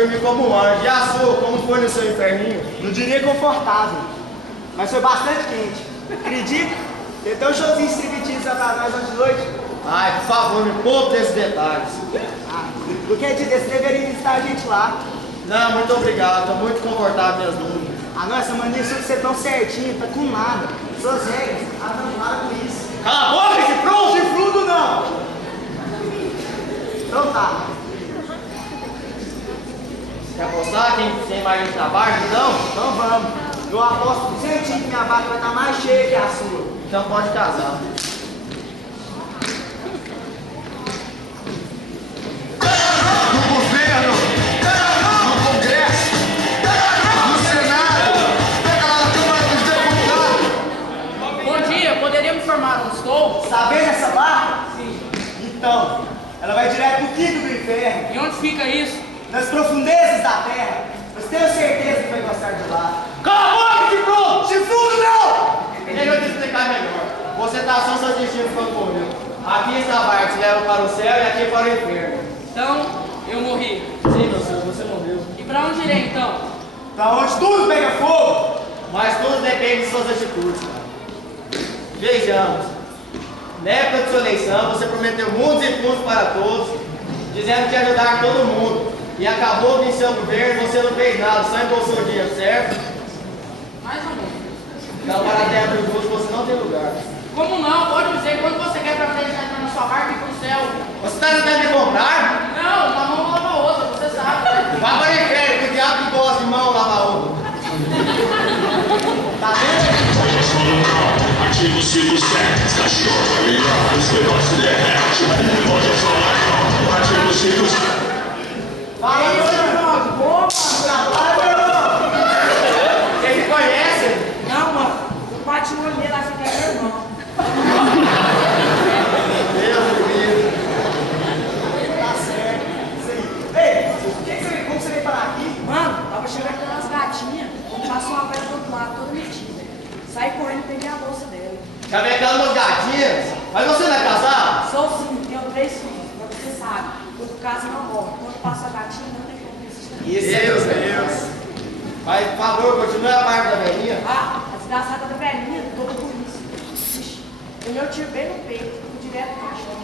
dormir como um anjo. E a sua, como foi no seu inferninho? Não diria confortável, mas foi bastante quente. Acredita? Tem até um showzinho de striptease pra nós ontem de noite. Ai, por favor, me poupe desses detalhes. Qualquer dia desse deveria visitar a gente lá. Não, muito obrigado, tô muito confortável minhas dúvidas. A nossa mania de ser tão certinho, tá com nada. Suas regras, para com isso. Cala a boca, esse fruto! De fruto não! Então tá. Quer apostar quem vai no trabalho, então? Então vamos. Eu aposto certinho que minha vaca vai estar mais cheia que a sua. Então pode casar. No governo, no Congresso, no Senado, pega lá na Câmara dos Deputados. Bom dia, poderia me informar onde estou? Saber dessa barra? Sim. Então, ela vai direto pro quinto do inferno. E onde fica isso? Nas profundezas da terra. Mas tenho certeza que vai gostar de lá. Cala a boca, chifrudo! Chifrudo não! Deixa eu te explicar melhor. Você tá só seus destinos quando morreu. Aqui está a barca, te leva para o céu e aqui para o inferno. Então, eu morri. Sim, meu senhor, você morreu. E pra onde irei então? Pra onde tudo pega fogo! Mas tudo depende de suas atitudes, cara. Vejamos. Na época de sua eleição, você prometeu mundos e fundos para todos, dizendo que ia ajudar todo mundo. E acabou que em seu governo você não fez nada, só embolsou o dinheiro, certo? Mais ou menos. Então, para a terra dos justos, você não tem lugar. Como não? Pode dizer quando você quer pra poder entrar na sua barca e ir pro céu. Você está tentando me comprar? Não, uma mão lava a outra, você sabe. Vá para o inferno, que o diabo que gosta de mão lava a outra. Tá vendo? Ativa o ciclo 7, cachorro, ligar, os negócios derrete. Pode eu falar, não, ativa o ciclo 7. Fala aí, Ronaldo. Boa, mano. Você me conhece? Não, mano. O patinho dele acha que é meu irmão. Deus me livre. Tá certo. Isso aí. Ei, como você veio parar aqui? Mano, tava chegando aquelas gatinhas. Passou uma velha do outro lado, toda metida. Saí correndo e peguei a bolsa dela. Já vem aquelas duas gatinhas? Mas você não é casado? Sou sim, tenho 3 filhos, mas você sabe. Quando casa não morre. Quando passa a gatinha, não tem como resistir. Deus, Deus. Mas, por favor, continue a parte da velhinha. Ah, a desgraçada da velhinha, toda por isso. Ixi, eu meu tiro bem no peito, fui direto no caixão.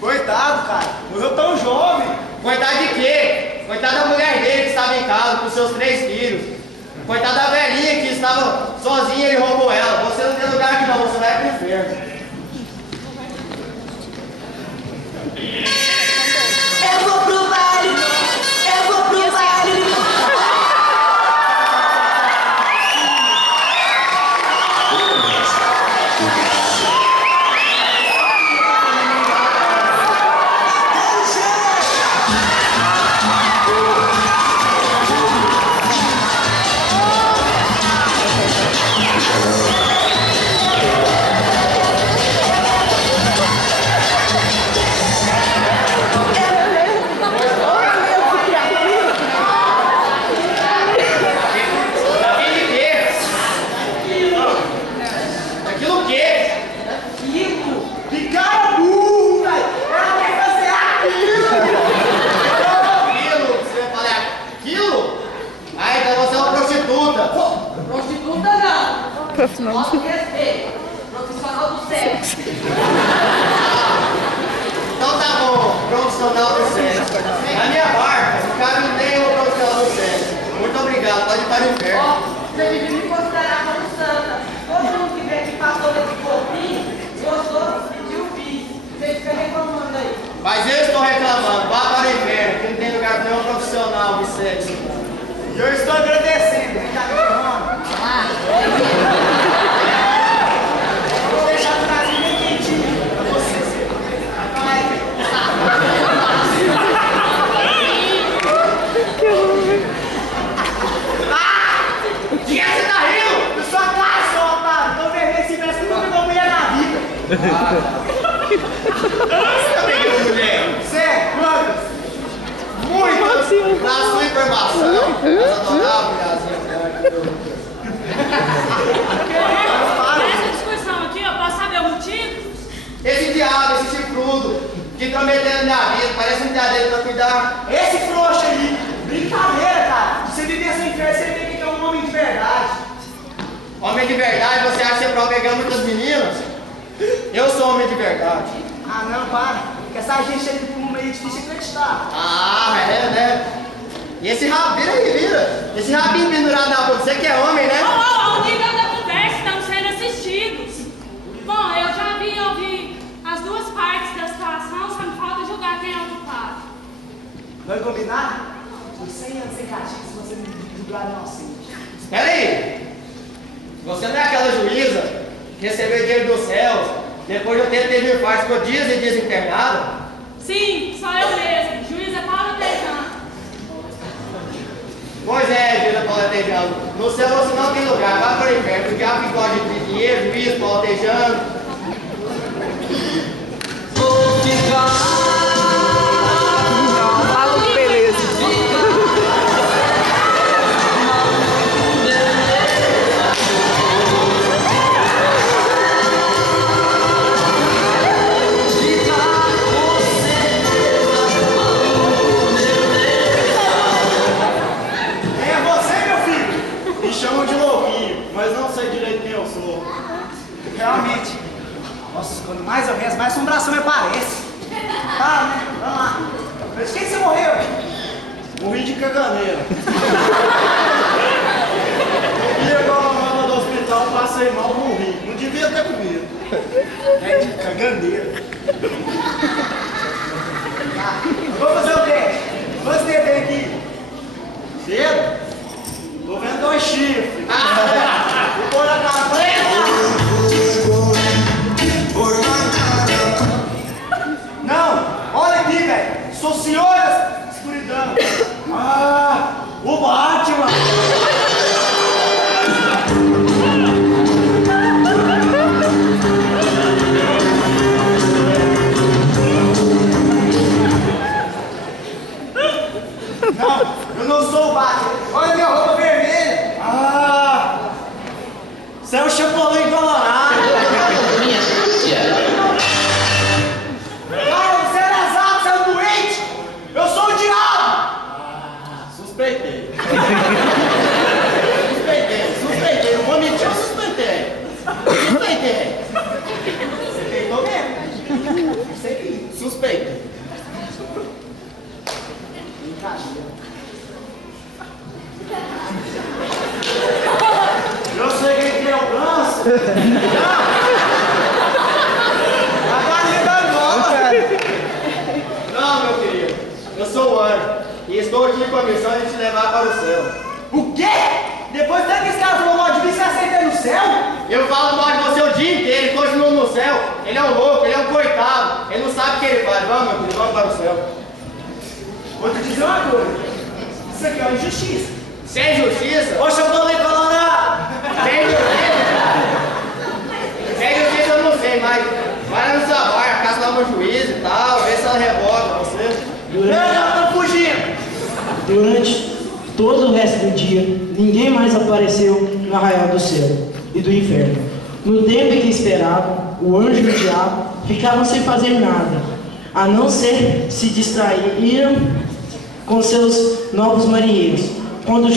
Coitado, cara. Morreu tão jovem. Coitado de quê? Coitado da mulher dele que estava em casa com seus 3 filhos. Coitado da velhinha que estava sozinha e ele roubou ela. Você não tem lugar aqui não, você vai pro inferno. Eu vou pro baile, eu vou pro baile. Aquilo o quê? Que cara burro, velho. Ela quer fazer aquilo. Aquilo? Você vai falar aquilo? Ah, então você é uma prostituta. Prostituta não. Nosso respeito. Profissional do sexo. Então tá bom, profissional do sexo. Na minha barca, não cabe nenhum profissional do sexo. Muito obrigado, pode ir para o inferno. Ó, você devia me considerar como santa. Todo mundo que vem aqui passou desse corpinho, gostou, pediu o bis. Você fica reclamando aí. Mas eu estou reclamando, vá para o inferno, que não tem lugar para nenhum profissional de sexo. E eu estou agradecendo. Vem cá, meu irmão. Vou deixar o Brasil bem quentinho pra você. Vai. O que é que você tá rindo? Eu sou a classe, seu otário. Então vermelho se veste nunca pegou mulher na vida. Você tá pegando mulher? Sério, quantas? Muito! Na sua informação, mas adorava mulherzinha. Essa discussão aqui, eu posso saber o motivo? Esse diabo, esse chifrudo, que intrometendo na minha vida, parece um diadeiro pra cuidar. Esse frouxo aí, Homem de verdade, você acha que você prova pegando muitas meninas? Eu sou homem de verdade. Ah, não, para. Que essa gente aí no meio é difícil de acreditar. Ah, é, né? E esse rabo, vira aí, vira. Esse rabinho pendurado na boca, você que é homem, né? O nível da conversa, estamos sendo assistidos. Bom, eu já ouvi as duas partes da situação, só me falta julgar quem é o culpado. Vamos combinar? Por 100 anos sem castigo, se você me julgar inocente. Espera aí. Você não é aquela juíza que recebeu dinheiro dos céus depois de eu ter teve infarto, ficou dias e dias internada? Sim, só eu mesmo. Juíza Paula Tejano. Pois é, juíza Paula Tejano. No céu você não tem lugar, vai para o inferno. O diabo que gosta de dinheiro, juiz, Paula Tejano. Vou ficar. Chamam de louquinho, mas não sei direito quem eu sou. Realmente. Nossa, quando mais eu rezo, mais assombração me aparece. Tá, né? Vamos lá. Mas quem que você morreu? Morri de caganeira. E igual a mama do hospital, passei mal, morri. Não devia ter comido. É de caganeira. Tá. Vou fazer o quê? Quantos dedos tem aqui? Dedo? Tô vendo 2 chifres. Vou pôr na cara preta. Não, olha aqui, velho. Sou senhor da escuridão. Ah, o Batman. Não, eu não sou o Batman. Olha minha roupa vermelha. Ah, você é o Chapolin Colorado. Ah, você é azar, você é um doente. Eu sou o diabo. Suspeitei. Suspeitei. Não vou mentir, eu suspeitei. Você peitou mesmo? Suspeitei. Brincadeira. Eu sei quem que é o câncer. Não! A barriga nova! Não, meu querido. Eu sou o anjo. E estou aqui com a missão de te levar para o céu. O quê? Depois tanto que esse cara falou mal de mim, você aceita no céu? Eu falo mal de você o dia inteiro, ele continua no céu. Ele é um louco, ele é um coitado. Ele não sabe o que ele faz. Vamos, meu querido, vamos para o céu. Vou te dizer uma coisa. Isso aqui é uma injustiça. Sem justiça? Ô, Chapolin Colorado! Sem justiça? Sem justiça eu não sei, mas vai no trabalho, caça lá no juiz e tal, vê se ela revoga você. Eu tô fugindo! Durante todo o resto do dia, ninguém mais apareceu no arraial do céu e do inferno. No tempo em que esperavam, o anjo e o diabo ficavam sem fazer nada, a não ser se distraíram com seus novos marinheiros. Quando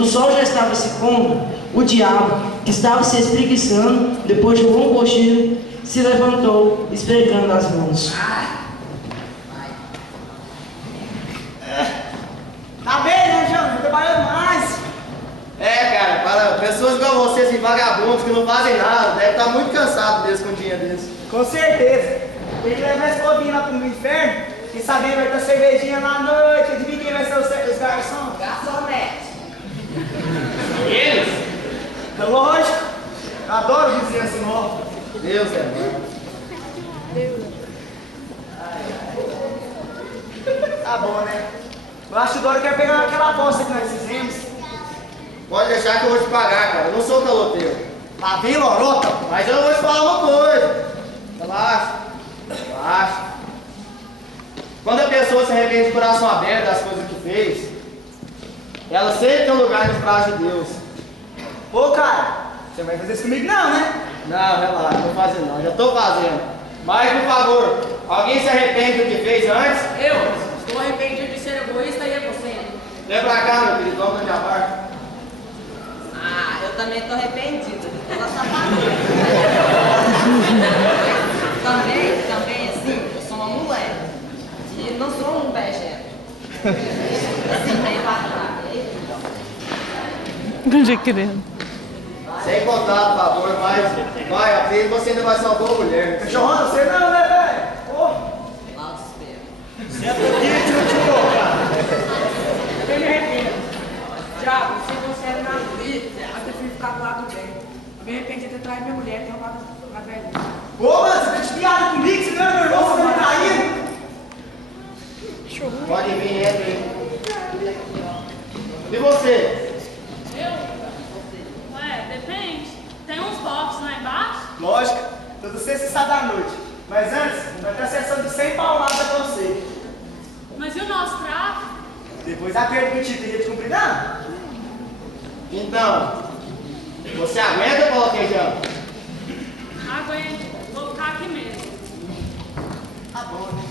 o sol já estava se pondo, o diabo, que estava se espreguiçando depois de um longo cochilo, se levantou, esfregando as mãos. Tá bem, né, João? Trabalhando mais. É, cara, para pessoas igual vocês, assim, vagabundos, que não fazem nada, deve estar muito cansado desse com um dia desse. Com certeza. Tem que levar esse povinho lá pro inferno. Quem sabe vai ter cervejinha lá à noite. Adivinha quem vai ser os garçons? Garçonete. Eles? É lógico. Eu adoro vizinhança nova. Deus é bom. Tá bom, né? Eu acho que agora eu quero pegar aquela aposta que nós fizemos. Pode deixar que eu vou te pagar, cara. Eu não sou caloteiro. Lá vem lorota. Mas eu vou te falar uma coisa. Relaxa. Relaxa. Quando a pessoa se arrepende de coração aberto das coisas que fez, ela sempre tem um lugar nos braços de Deus. Ô, cara, você vai fazer isso comigo não, né? Não, relaxa, não vou fazer não. Já estou fazendo. Mas, por favor, alguém se arrepende do que fez antes? Eu estou arrependido de ser egoísta e egocêntrico. Vem pra cá, meu querido, vamos na minha parte. Ah, eu também tô arrependida de toda essa família. também, assim, eu sou uma mulher. E não sou um dejeto. Assim, meio batalha. Do jeito querendo. Sem contar, por favor, mas vai, filho, você ainda vai ser uma boa mulher. Cachorrão, você não, né, velho? Ô, Lá desespero. senta aqui, tio, cara. Eu me arrependo. Diabo, se você era na vida, eu prefiro ficar do lado do bem. Eu me arrependi de ter traído minha mulher e ter roubado a velha. Ô, mano, você tá de piada comigo? Você não é meu irmão, você tá me traindo? Pode vir, entra aí. E você? Ué, depende. Tem uns boxes lá embaixo? Lógico, toda sexta e sábado à noite. Mas antes, vai ter a sessão de 100 pauladas pra você. Mas e o nosso trato? Depois da perda que eu tive, teria de cumprir, não? Então, você aguenta, Paulo Queijão? Aguento. Vou ficar aqui mesmo. Tá bom, né?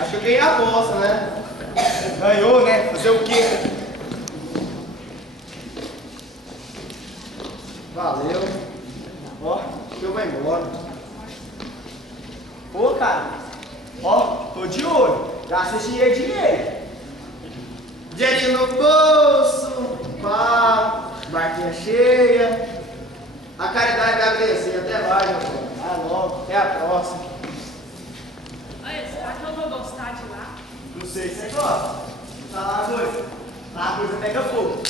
Acho que eu ganhei a bolsa, né? Ganhou, né? Fazer o quê? Valeu. Ó, acho que eu vou embora. Pô, cara. Ó, tô de olho. Gasta esse dinheiro. Dinheirinho no bolso, pá, barquinha cheia. A caridade vai agradecer. Até mais, meu filho. Vai logo. Até a próxima. Olha, será que eu vou gostar de lá? Não sei se você gosta. Tá lá a coisa. Lá a coisa pega fogo.